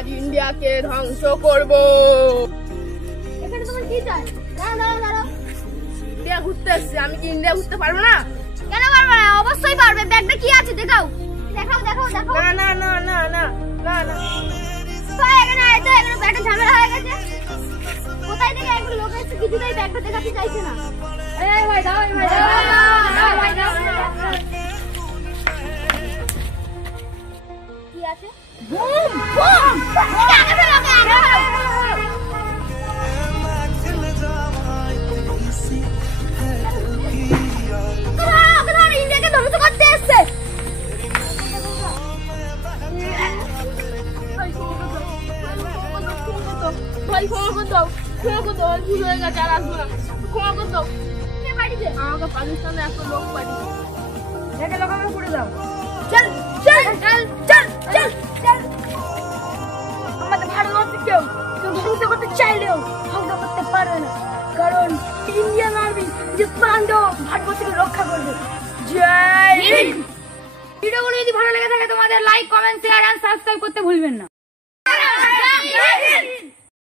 আজ ইন্ডিয়াকে ধ্বংস করব। এখানে তোমার কি চাই? দাঁড়াও। ইন্ডিয়া ঘুরতে এসেছি, আমি কি ইন্ডিয়া ঘুরতে পারবো না? কেন পারবে না? অবশ্যই পারবে। ব্যাগটা কি আছে দেখাও। না। এখানে ব্যাগটা ঝামেলা হয়ে গেছে। কোথায় থেকে একটা লোক এসে কিছুতেই ব্যাগটা দেখাতে চাইছে না। এই ভাই দাও। কি আছে? বুম। আগে ফেলো। ইন্ডিয়াকে ধ্বংস করতে এসছে। ভাই ক্ষমা করে দাও, ভুল হয়ে গেছে, আর আসবো না। ক্ষমা করে দাও। কে পাঠিয়েছে? আমাকে পাকিস্তানে একটা লোক পাঠিয়েছে। একে লোকাকে পুড়ে দাও। চল। আমাদের ভারতবর্ষে কেউ ধ্বংস করতে চাইলেও ধ্বংস করতে পারবে না, কারণ ইন্ডিয়ান আর্মি যে পান্ডব ভারতবর্ষকে রক্ষা করবে। জয় হিন্দ। ভিডিওগুলো যদি ভালো লেগে থাকে তোমাদের like, comment, share and subscribe করতে ভুলবেন না।